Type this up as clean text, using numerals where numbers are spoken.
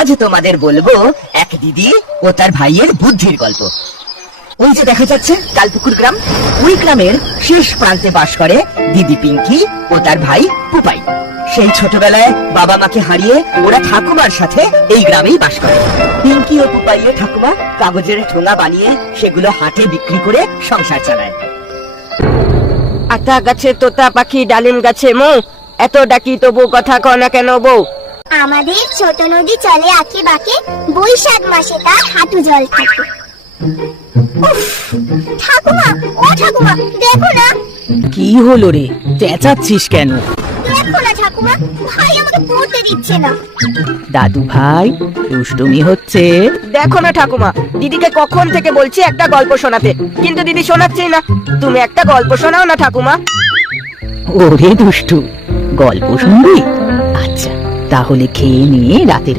আজ তোমাদের বলবো এক দিদি ও তার ভাইয়ের বুদ্ধির গল্প। ওই যে দেখা যাচ্ছে তালপুকুর গ্রাম, ওই গ্রামের শেষ প্রান্তে বাস করে দিদি পিঙ্কি ও তার ভাই পুপাই। সেই ছোটবেলায় বাবা মাকে হারিয়ে ওরা ঠাকুমার সাথে এই গ্রামেই বাস করে। পিঙ্কি ও পুপাইয়ের ঠাকুমা কাগজের ঠোঙা বানিয়ে সেগুলো হাটে বিক্রি করে সংসার চালায়। আতা গাছে তোতা পাখি, ডালিম গাছে মৌ, এত ডাকি তবু কথা কও না কেন বউ? আমাদের ছোট নদী চলে আঁকে বাঁকে, বৈশাখ মাসে তার হাঁটু জল থাকে। উফ, ঠাকুমা, ও ঠাকুমা, দেখো না। কি হলো রে, চেঁচাচ্ছিস কেন? দেখো না ঠাকুমা, ভাই আমাকে পড়তে দিচ্ছে না। দাদু ভাই, দুষ্টুমি হচ্ছে। দেখো না ঠাকুমা, দিদিকে কখন থেকে বলছি একটা গল্প শোনাতে, কিন্তু দিদি শোনাচ্ছেই না। তুমি একটা গল্প শোনাও না ঠাকুমা। ওরে দুষ্টু, গল্প শুনবি? আচ্ছা, তাহলে খেয়ে নিয়ে রাতের